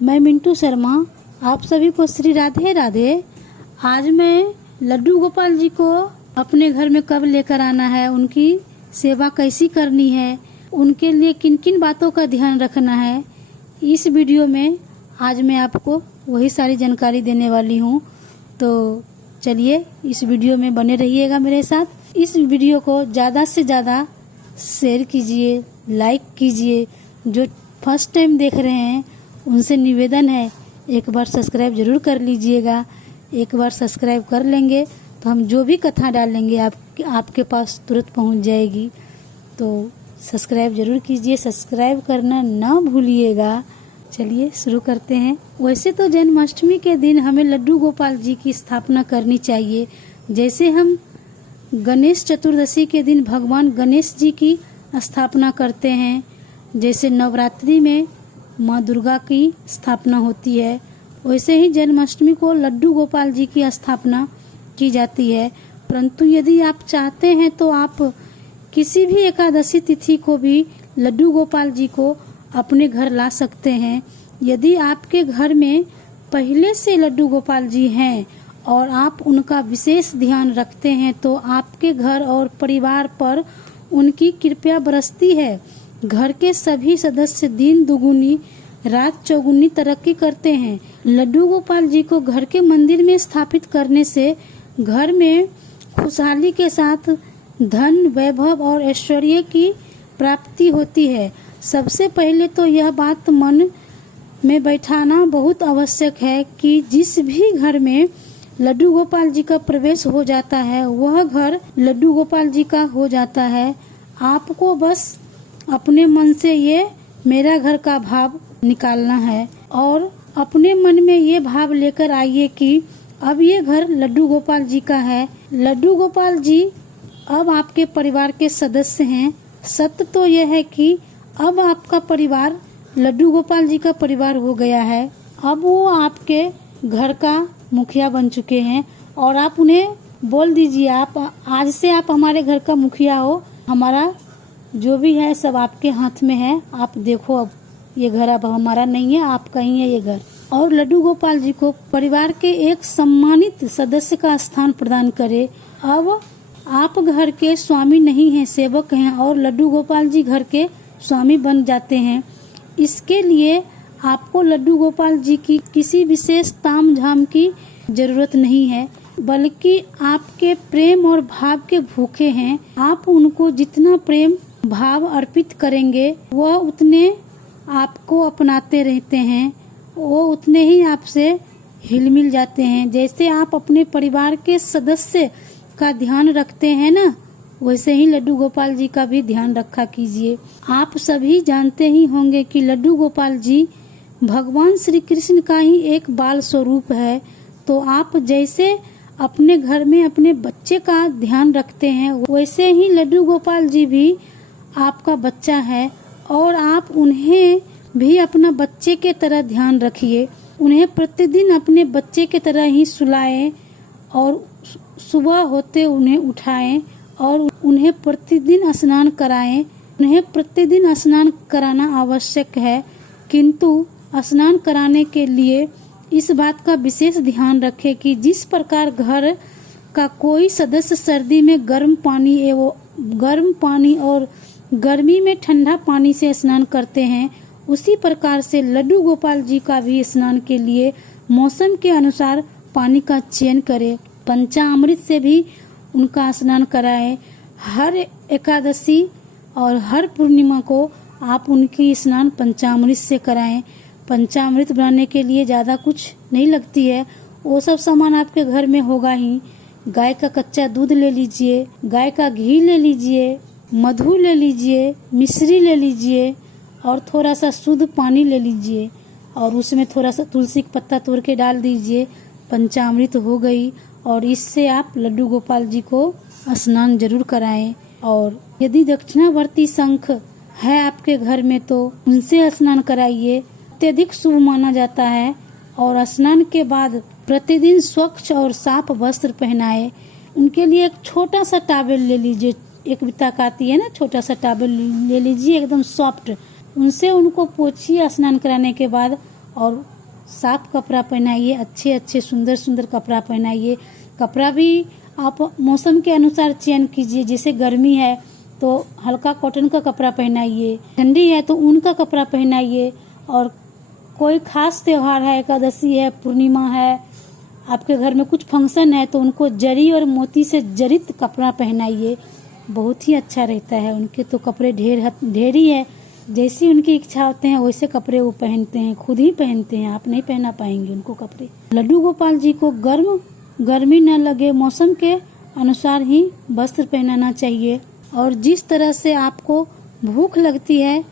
मैं मिंटू शर्मा, आप सभी को श्री राधे राधे। आज मैं लड्डू गोपाल जी को अपने घर में कब लेकर आना है, उनकी सेवा कैसी करनी है, उनके लिए किन किन बातों का ध्यान रखना है, इस वीडियो में आज मैं आपको वही सारी जानकारी देने वाली हूँ। तो चलिए इस वीडियो में बने रहिएगा मेरे साथ। इस वीडियो को ज़्यादा से ज़्यादा शेयर कीजिए, लाइक कीजिए। जो फर्स्ट टाइम देख रहे हैं उनसे निवेदन है एक बार सब्सक्राइब जरूर कर लीजिएगा। एक बार सब्सक्राइब कर लेंगे तो हम जो भी कथा डालेंगे आपके पास तुरंत पहुंच जाएगी। तो सब्सक्राइब जरूर कीजिए, सब्सक्राइब करना ना भूलिएगा। चलिए शुरू करते हैं। वैसे तो जन्माष्टमी के दिन हमें लड्डू गोपाल जी की स्थापना करनी चाहिए। जैसे हम गणेश चतुर्दशी के दिन भगवान गणेश जी की स्थापना करते हैं, जैसे नवरात्रि में माँ दुर्गा की स्थापना होती है, वैसे ही जन्माष्टमी को लड्डू गोपाल जी की स्थापना की जाती है। परंतु यदि आप चाहते हैं तो आप किसी भी एकादशी तिथि को भी लड्डू गोपाल जी को अपने घर ला सकते हैं। यदि आपके घर में पहले से लड्डू गोपाल जी हैं और आप उनका विशेष ध्यान रखते हैं तो आपके घर और परिवार पर उनकी कृपा बरसती है। घर के सभी सदस्य दिन दुगुनी रात चौगुनी तरक्की करते हैं। लड्डू गोपाल जी को घर के मंदिर में स्थापित करने से घर में खुशहाली के साथ धन, वैभव और ऐश्वर्य की प्राप्ति होती है। सबसे पहले तो यह बात मन में बैठाना बहुत आवश्यक है कि जिस भी घर में लड्डू गोपाल जी का प्रवेश हो जाता है वह घर लड्डू गोपाल जी का हो जाता है। आपको बस अपने मन से ये मेरा घर का भाव निकालना है और अपने मन में ये भाव लेकर आइए कि अब ये घर लड्डू गोपाल जी का है। लड्डू गोपाल जी अब आपके परिवार के सदस्य हैं। सत्य तो यह है कि अब आपका परिवार लड्डू गोपाल जी का परिवार हो गया है। अब वो आपके घर का मुखिया बन चुके हैं और आप उन्हें बोल दीजिए, आप आज से आप हमारे घर का मुखिया हो, हमारा जो भी है सब आपके हाथ में है। आप देखो अब ये घर अब हमारा नहीं है, आपका ही है ये घर। और लड्डू गोपाल जी को परिवार के एक सम्मानित सदस्य का स्थान प्रदान करे। अब आप घर के स्वामी नहीं हैं, सेवक हैं और लड्डू गोपाल जी घर के स्वामी बन जाते हैं। इसके लिए आपको लड्डू गोपाल जी की किसी विशेष ताम झाम की जरूरत नहीं है, बल्कि आपके प्रेम और भाव के भूखे हैं। आप उनको जितना प्रेम भाव अर्पित करेंगे वह उतने आपको अपनाते रहते हैं, वो उतने ही आपसे हिल-मिल जाते हैं। जैसे आप अपने परिवार के सदस्य का ध्यान रखते हैं ना, वैसे ही लड्डू गोपाल जी का भी ध्यान रखा कीजिए। आप सभी जानते ही होंगे कि लड्डू गोपाल जी भगवान श्री कृष्ण का ही एक बाल स्वरूप है। तो आप जैसे अपने घर में अपने बच्चे का ध्यान रखते हैं वैसे ही लड्डू गोपाल जी भी आपका बच्चा है और आप उन्हें भी अपना बच्चे के तरह ध्यान रखिए। उन्हें प्रतिदिन अपने बच्चे के तरह ही सुलाएं और सुबह होते उन्हें उठाएं और उन्हें प्रतिदिन स्नान कराएं। उन्हें प्रतिदिन स्नान कराना आवश्यक है, किंतु स्नान कराने के लिए इस बात का विशेष ध्यान रखें कि जिस प्रकार घर का कोई सदस्य सर्दी में गर्म पानी और गर्मी में ठंडा पानी से स्नान करते हैं, उसी प्रकार से लड्डू गोपाल जी का भी स्नान के लिए मौसम के अनुसार पानी का चयन करें। पंचामृत से भी उनका स्नान कराएं। हर एकादशी और हर पूर्णिमा को आप उनकी स्नान पंचामृत से कराएं। पंचामृत बनाने के लिए ज़्यादा कुछ नहीं लगती है, वो सब सामान आपके घर में होगा ही। गाय का कच्चा दूध ले लीजिए, गाय का घी ले लीजिए, मधु ले लीजिए, मिश्री ले लीजिए और थोड़ा सा शुद्ध पानी ले लीजिए और उसमें थोड़ा सा तुलसी का पत्ता तोड़ के डाल दीजिए। पंचामृत हो गई और इससे आप लड्डू गोपाल जी को स्नान जरूर कराएं। और यदि दक्षिणावर्ती शंख है आपके घर में तो उनसे स्नान कराइए, अत्यधिक शुभ माना जाता है। और स्नान के बाद प्रतिदिन स्वच्छ और साफ वस्त्र पहनाए। उनके लिए एक छोटा सा टॉवेल ले लीजिए, एक बिताक आती है ना, छोटा सा टॉवेल ले लीजिए एकदम सॉफ्ट, उनसे उनको पोछिए स्नान कराने के बाद और साफ कपड़ा पहनाइए, अच्छे अच्छे सुंदर सुंदर कपड़ा पहनाइए। कपड़ा भी आप मौसम के अनुसार चयन कीजिए, जैसे गर्मी है तो हल्का कॉटन का कपड़ा पहनाइए, ठंडी है तो ऊन का कपड़ा पहनाइए। और कोई खास त्योहार है, एकादशी है, पूर्णिमा है, आपके घर में कुछ फंक्शन है तो उनको जरी और मोती से जड़ित कपड़ा पहनाइए, बहुत ही अच्छा रहता है। उनके तो कपड़े ढेर ही है, जैसी उनकी इच्छा होते हैं वैसे कपड़े वो पहनते हैं, खुद ही पहनते हैं, आप नहीं पहना पाएंगे उनको कपड़े। लड्डू गोपाल जी को गर्मी न लगे, मौसम के अनुसार ही वस्त्र पहनाना चाहिए। और जिस तरह से आपको भूख लगती है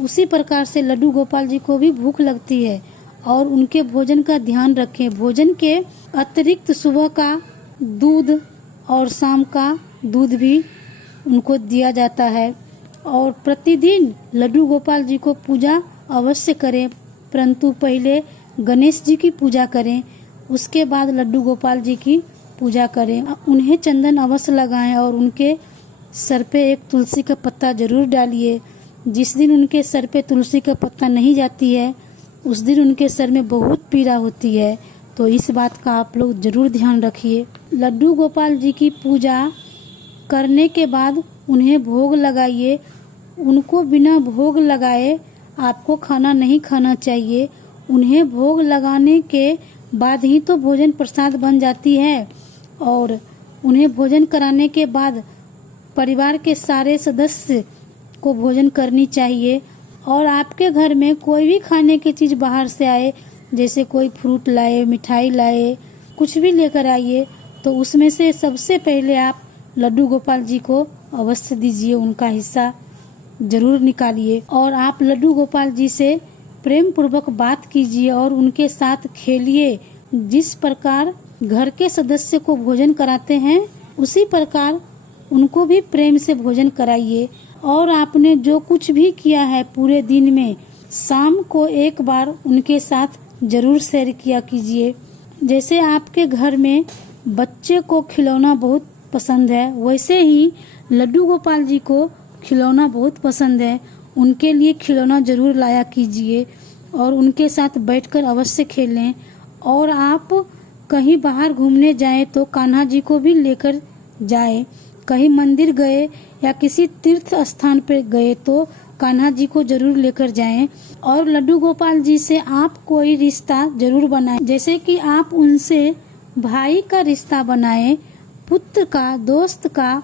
उसी प्रकार से लड्डू गोपाल जी को भी भूख लगती है, और उनके भोजन का ध्यान रखें। भोजन के अतिरिक्त सुबह का दूध और शाम का दूध भी उनको दिया जाता है। और प्रतिदिन लड्डू गोपाल जी को पूजा अवश्य करें, परंतु पहले गणेश जी की पूजा करें, उसके बाद लड्डू गोपाल जी की पूजा करें। उन्हें चंदन अवश्य लगाएं और उनके सर पे एक तुलसी का पत्ता जरूर डालिए। जिस दिन उनके सर पे तुलसी का पत्ता नहीं जाती है उस दिन उनके सर में बहुत पीड़ा होती है, तो इस बात का आप लोग जरूर ध्यान रखिए। लड्डू गोपाल जी की पूजा करने के बाद उन्हें भोग लगाइए। उनको बिना भोग लगाए आपको खाना नहीं खाना चाहिए। उन्हें भोग लगाने के बाद ही तो भोजन प्रसाद बन जाती है, और उन्हें भोजन कराने के बाद परिवार के सारे सदस्य को भोजन करनी चाहिए। और आपके घर में कोई भी खाने की चीज़ बाहर से आए, जैसे कोई फ्रूट लाए, मिठाई लाए, कुछ भी लेकर आइए, तो उसमें से सबसे पहले आप लड्डू गोपाल जी को अवश्य दीजिए, उनका हिस्सा जरूर निकालिए। और आप लड्डू गोपाल जी से प्रेम पूर्वक बात कीजिए और उनके साथ खेलिए। जिस प्रकार घर के सदस्य को भोजन कराते हैं उसी प्रकार उनको भी प्रेम से भोजन कराइए। और आपने जो कुछ भी किया है पूरे दिन में, शाम को एक बार उनके साथ जरूर शेयर किया कीजिए। जैसे आपके घर में बच्चे को खिलौना बहुत पसंद है, वैसे ही लड्डू गोपाल जी को खिलौना बहुत पसंद है। उनके लिए खिलौना जरूर लाया कीजिए और उनके साथ बैठकर अवश्य खेलें। और आप कहीं बाहर घूमने जाएं तो कान्हा जी को भी लेकर जाएं। कहीं मंदिर गए या किसी तीर्थ स्थान पर गए तो कान्हा जी को जरूर लेकर जाएं। और लड्डू गोपाल जी से आप कोई रिश्ता जरूर बनाएं, जैसे कि आप उनसे भाई का रिश्ता बनाएं, पुत्र का, दोस्त का,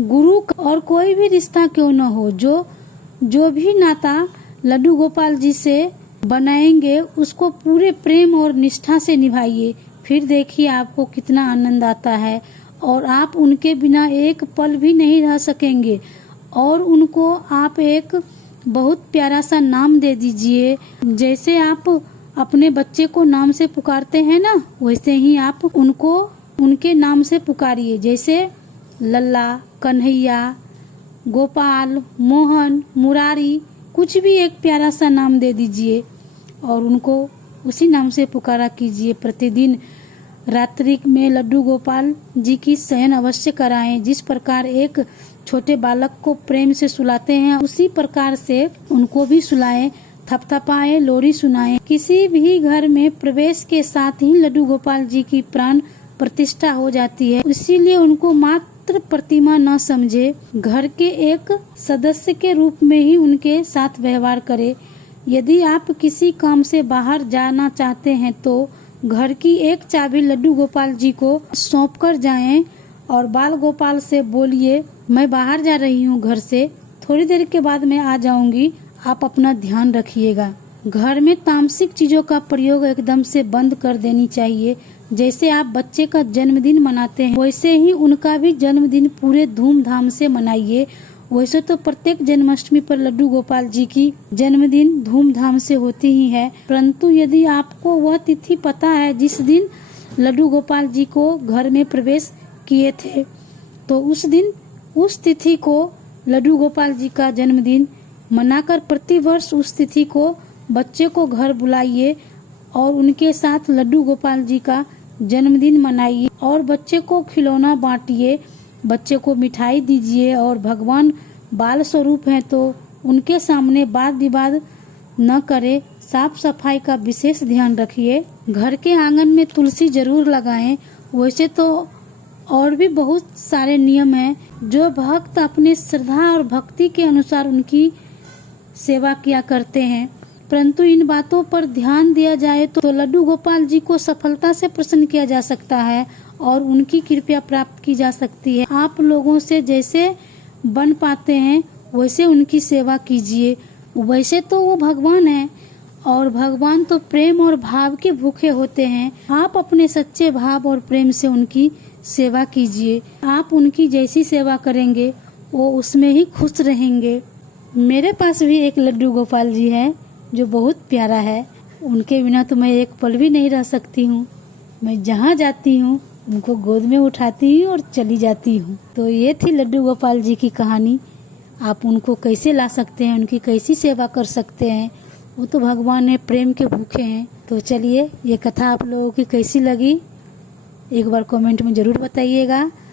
गुरु का, और कोई भी रिश्ता क्यों न हो, जो भी नाता लड्डू गोपाल जी से बनाएंगे उसको पूरे प्रेम और निष्ठा से निभाइए। फिर देखिए आपको कितना आनंद आता है, और आप उनके बिना एक पल भी नहीं रह सकेंगे। और उनको आप एक बहुत प्यारा सा नाम दे दीजिए। जैसे आप अपने बच्चे को नाम से पुकारते हैं ना, वैसे ही आप उनको उनके नाम से पुकारिए। जैसे लल्ला, कन्हैया, गोपाल, मोहन, मुरारी, कुछ भी एक प्यारा सा नाम दे दीजिए और उनको उसी नाम से पुकारा कीजिए। प्रतिदिन रात्रि में लड्डू गोपाल जी की शयन अवश्य कराएं। जिस प्रकार एक छोटे बालक को प्रेम से सुलाते हैं उसी प्रकार से उनको भी सुलाएं, थपथपाएं, लोरी सुनाएं। किसी भी घर में प्रवेश के साथ ही लड्डू गोपाल जी की प्राण प्रतिष्ठा हो जाती है, इसीलिए उनको मात्र प्रतिमा न समझे, घर के एक सदस्य के रूप में ही उनके साथ व्यवहार करे। यदि आप किसी काम से बाहर जाना चाहते हैं तो घर की एक चाबी लड्डू गोपाल जी को सौंप कर जाएं और बाल गोपाल से बोलिए, मैं बाहर जा रही हूँ घर से, थोड़ी देर के बाद मैं आ जाऊंगी, आप अपना ध्यान रखिएगा। घर में तामसिक चीजों का प्रयोग एकदम से बंद कर देनी चाहिए। जैसे आप बच्चे का जन्मदिन मनाते हैं वैसे ही उनका भी जन्मदिन पूरे धूमधाम से मनाइए। वैसे तो प्रत्येक जन्माष्टमी पर लड्डू गोपाल जी की जन्मदिन धूमधाम से होती ही है, परंतु यदि आपको वह तिथि पता है जिस दिन लड्डू गोपाल जी को घर में प्रवेश किए थे, तो उस दिन उस तिथि को लड्डू गोपाल जी का जन्मदिन मनाकर प्रतिवर्ष उस तिथि को बच्चे को घर बुलाइए और उनके साथ लड्डू गोपाल जी का जन्मदिन मनाइए और बच्चे को खिलौना बांटिए, बच्चे को मिठाई दीजिए। और भगवान बाल स्वरूप हैं तो उनके सामने वाद विवाद न करे, साफ सफाई का विशेष ध्यान रखिए। घर के आंगन में तुलसी जरूर लगाएं। वैसे तो और भी बहुत सारे नियम हैं जो भक्त अपने श्रद्धा और भक्ति के अनुसार उनकी सेवा किया करते हैं, परंतु इन बातों पर ध्यान दिया जाए तो लड्डू गोपाल जी को सफलता से प्रसन्न किया जा सकता है और उनकी कृपा प्राप्त की जा सकती है। आप लोगों से जैसे बन पाते हैं वैसे उनकी सेवा कीजिए। वैसे तो वो भगवान हैं और भगवान तो प्रेम और भाव के भूखे होते हैं। आप अपने सच्चे भाव और प्रेम से उनकी सेवा कीजिए। आप उनकी जैसी सेवा करेंगे वो उसमें ही खुश रहेंगे। मेरे पास भी एक लड्डू गोपाल जी है जो बहुत प्यारा है। उनके बिना तो मैं एक पल भी नहीं रह सकती हूँ। मैं जहाँ जाती हूँ उनको गोद में उठाती हूँ और चली जाती हूँ। तो ये थी लड्डू गोपाल जी की कहानी। आप उनको कैसे ला सकते हैं, उनकी कैसी सेवा कर सकते हैं, वो तो भगवान है, प्रेम के भूखे हैं। तो चलिए, ये कथा आप लोगों की कैसी लगी एक बार कमेंट में ज़रूर बताइएगा।